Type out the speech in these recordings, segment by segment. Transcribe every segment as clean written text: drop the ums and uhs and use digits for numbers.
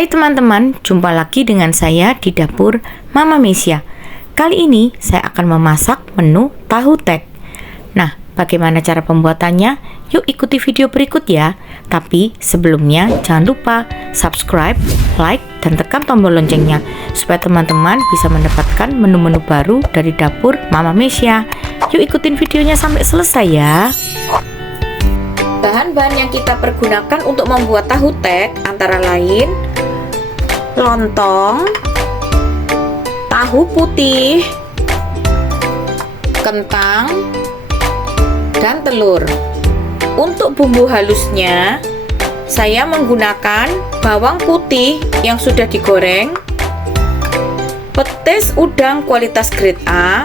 Hai teman-teman, jumpa lagi dengan saya di dapur Mama Mesya. Kali ini saya akan memasak menu tahu tek. Nah, bagaimana cara pembuatannya? Yuk ikuti video berikut ya. Tapi sebelumnya jangan lupa subscribe, like, dan tekan tombol loncengnya supaya teman-teman bisa mendapatkan menu-menu baru dari dapur Mama Mesya. Yuk ikutin videonya sampai selesai ya. Bahan-bahan yang kita pergunakan untuk membuat tahu tek antara lain lontong, tahu putih, kentang, dan telur. Untuk bumbu halusnya, saya menggunakan bawang putih yang sudah digoreng, petis udang kualitas grade A,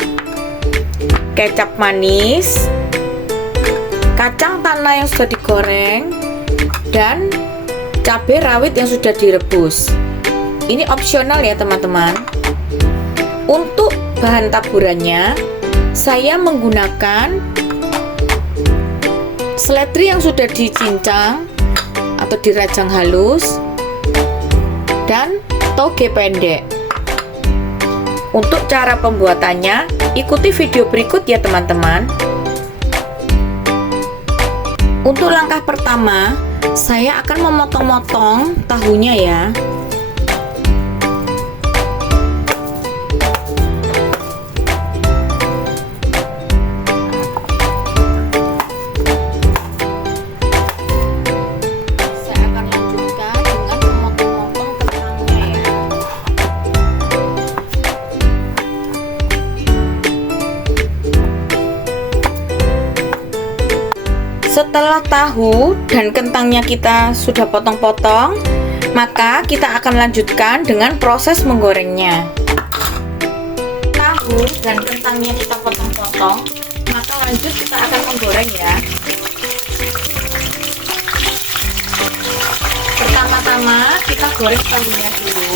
kecap manis, kacang tanah yang sudah digoreng, dan cabai rawit yang sudah direbus. Ini opsional ya teman-teman. Untuk bahan taburannya, saya menggunakan seledri yang sudah dicincang atau dirajang halus dan toge pendek. Untuk cara pembuatannya, ikuti video berikut ya teman-teman. Untuk langkah pertama, saya akan memotong-motong tahunya ya. Setelah tahu dan kentangnya kita sudah potong-potong, maka kita akan lanjutkan dengan proses menggorengnya. Tahu dan kentangnya kita potong-potong, maka lanjut kita akan menggoreng ya. Pertama-tama kita goreng tahunya dulu.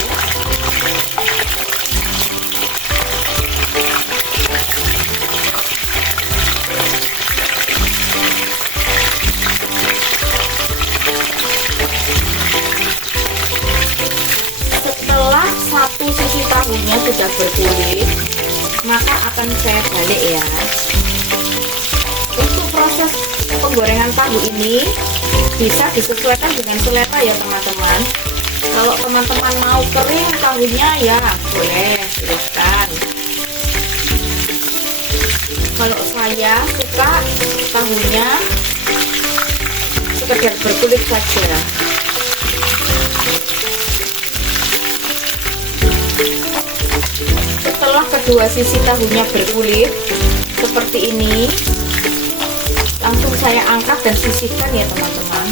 Satu sisi tahunya sudah berkulit, maka akan saya balik ya. Untuk proses penggorengan tahu ini bisa disesuaikan dengan selera ya teman-teman. Kalau teman-teman mau kering tahunya ya boleh, silahkan. Kalau saya suka tahunya sekedar berkulit saja. Setelah kedua sisi tahunya berkulit seperti ini, langsung saya angkat dan sisihkan ya teman-teman.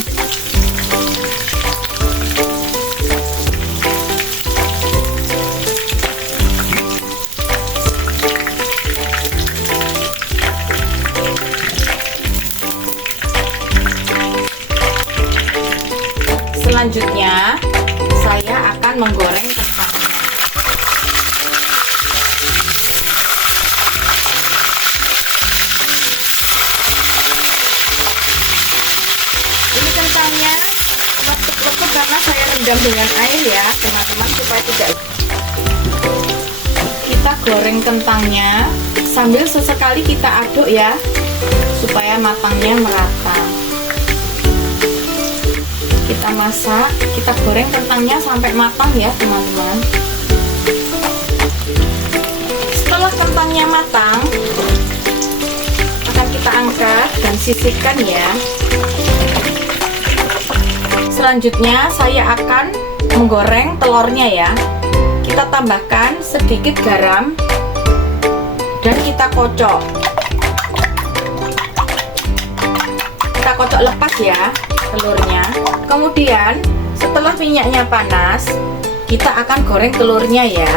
Selanjutnya saya akan menggoreng kentang. Ini kentangnya lekuk-lekuk karena saya rendam dengan air ya teman-teman, supaya tidak. Kita goreng kentangnya sambil sesekali kita aduk ya, supaya matangnya merata. Kita masak, kita goreng kentangnya sampai matang ya teman-teman. Setelah kentangnya matang, akan kita angkat dan sisihkan ya. Selanjutnya saya akan menggoreng telurnya ya. Kita tambahkan sedikit garam dan kita kocok. Kita kocok lepas ya telurnya. Kemudian setelah minyaknya panas, kita akan goreng telurnya ya.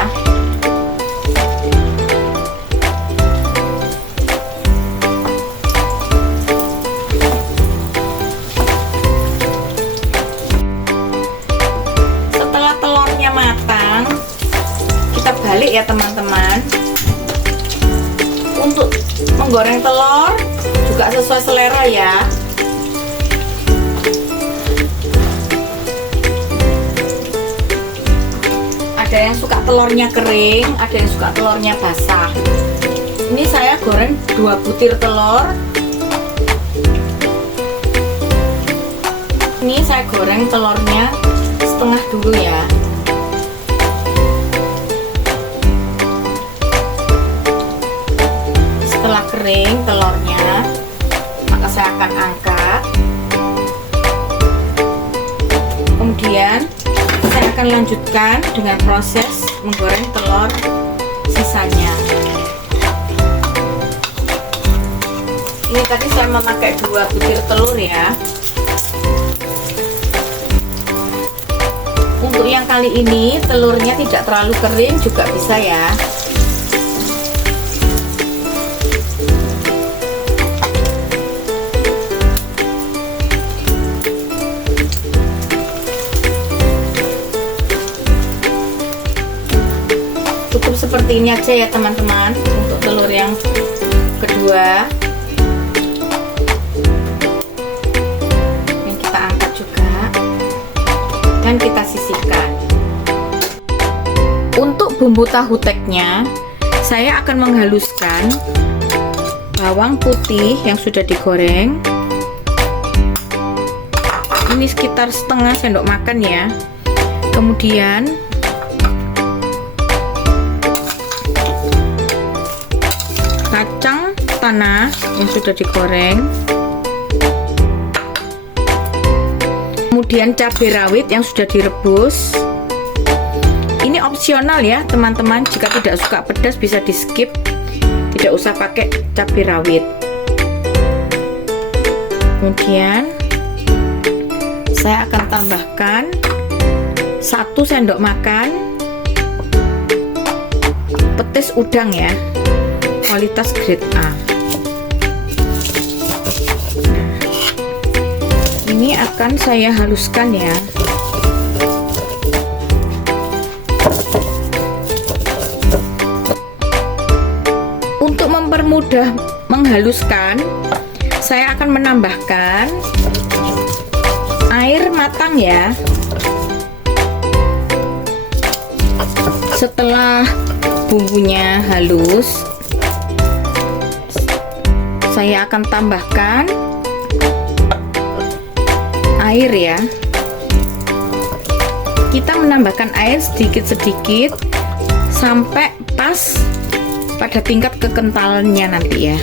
Matang, kita balik ya teman-teman. Untuk menggoreng telur juga sesuai selera ya. Ada yang suka telurnya kering, ada yang suka telurnya basah. Ini saya goreng 2 butir telur. Ini saya goreng telurnya setengah dulu ya. Setelah kering telurnya, maka saya akan angkat. Kemudian saya akan lanjutkan dengan proses menggoreng telur sisanya. Ini tadi saya memakai 2 butir telur ya. Untuk yang kali ini telurnya tidak terlalu kering juga bisa ya. Cukup seperti ini aja ya teman-teman untuk telur yang kedua. Yang kita angkat juga dan kita sisihkan. Untuk bumbu tahu teknya, saya akan menghaluskan bawang putih yang sudah digoreng. Ini sekitar setengah sendok makan ya. Kemudian kacang tanah yang sudah digoreng, kemudian cabai rawit yang sudah direbus. Ini opsional ya teman-teman, jika tidak suka pedas bisa di skip, tidak usah pakai cabai rawit. Kemudian saya akan tambahkan 1 sendok makan petis udang ya, kualitas grade A. Ini akan saya haluskan ya. Untuk mempermudah menghaluskan, saya akan menambahkan air matang ya. Setelah bumbunya halus, saya akan tambahkan air ya. Kita menambahkan air sedikit-sedikit sampai pas pada tingkat kekentalannya nanti ya.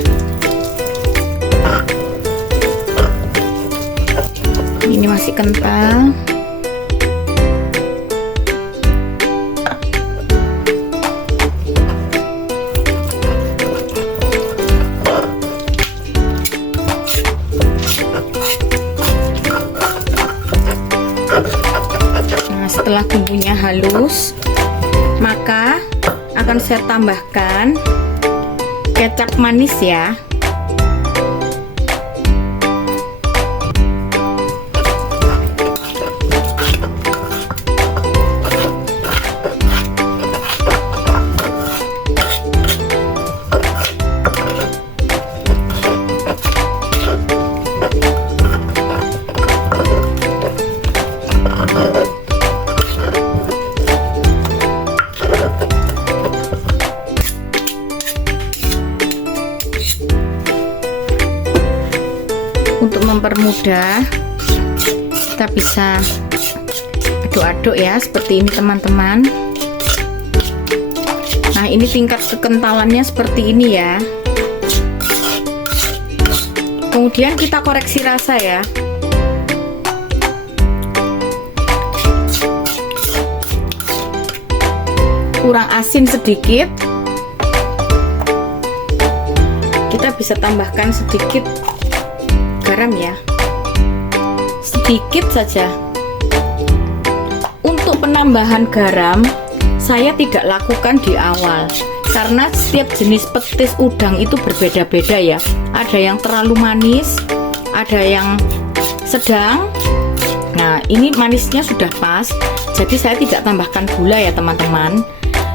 Ini masih kental. Setelah bumbunya halus, maka akan saya tambahkan kecap manis ya. Untuk mempermudah, kita bisa aduk-aduk ya seperti ini teman-teman. Nah, ini tingkat kekentalannya seperti ini ya. Kemudian kita koreksi rasa ya. Kurang asin sedikit, kita bisa tambahkan sedikit garam ya, sedikit saja. Untuk penambahan garam saya tidak lakukan di awal, karena setiap jenis petis udang itu berbeda-beda ya. Ada yang terlalu manis, ada yang sedang. Nah, ini manisnya sudah pas, jadi saya tidak tambahkan gula ya teman-teman.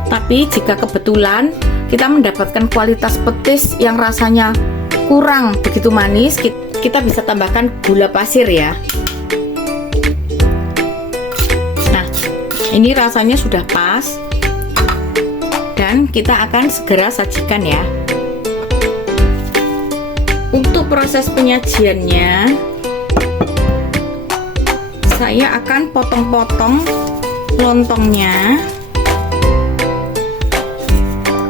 Tapi jika kebetulan kita mendapatkan kualitas petis yang rasanya kurang begitu manis, kita bisa tambahkan gula pasir ya. Nah, ini rasanya sudah pas. kemudian kita akan segera sajikan ya. Untuk proses penyajiannya, saya akan potong-potong lontongnya.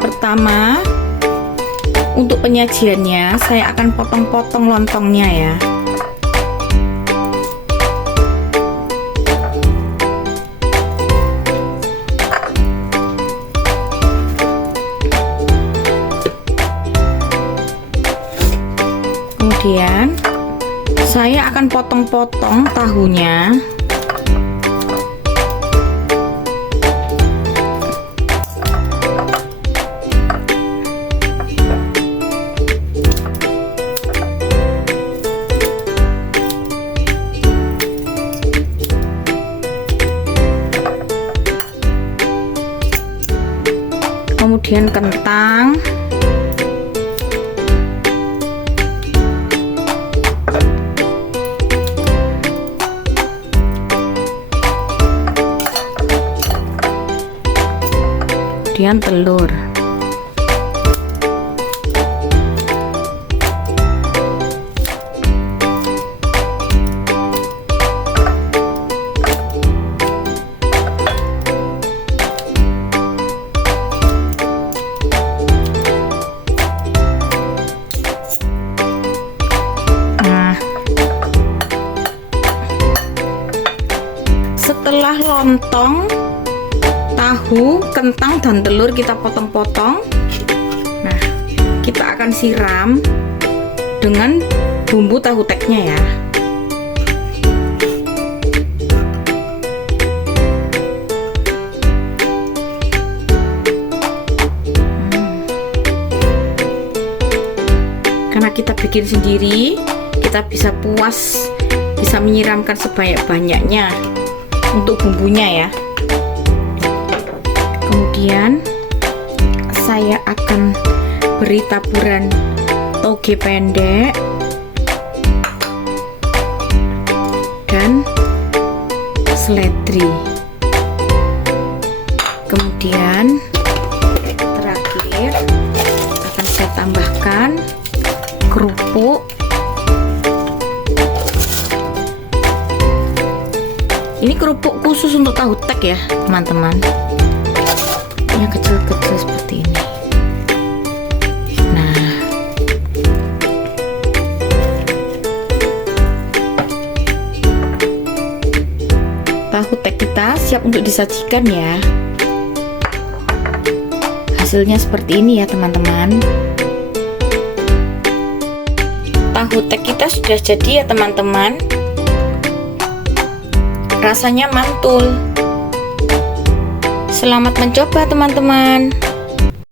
Pertama, untuk penyajiannya saya akan potong-potong lontongnya ya. Kemudian saya akan potong-potong tahunya. Kemudian kentang, kemudian telur. Setelah lontong, tahu, kentang, dan telur kita potong-potong, nah kita akan siram dengan bumbu tahu teknya ya. Karena kita bikin sendiri, kita bisa puas, bisa menyiramkan sebanyak-banyaknya untuk bumbunya ya. Kemudian saya akan beri taburan toge pendek dan seledri. Kemudian terakhir akan saya tambahkan kerupuk. Ini kerupuk khusus untuk tahu tek ya teman-teman, yang kecil-kecil seperti ini. Nah, tahu tek kita siap untuk disajikan ya. Hasilnya seperti ini ya teman-teman. Tahu tek kita sudah jadi ya teman-teman. Rasanya mantul. Selamat mencoba teman-teman.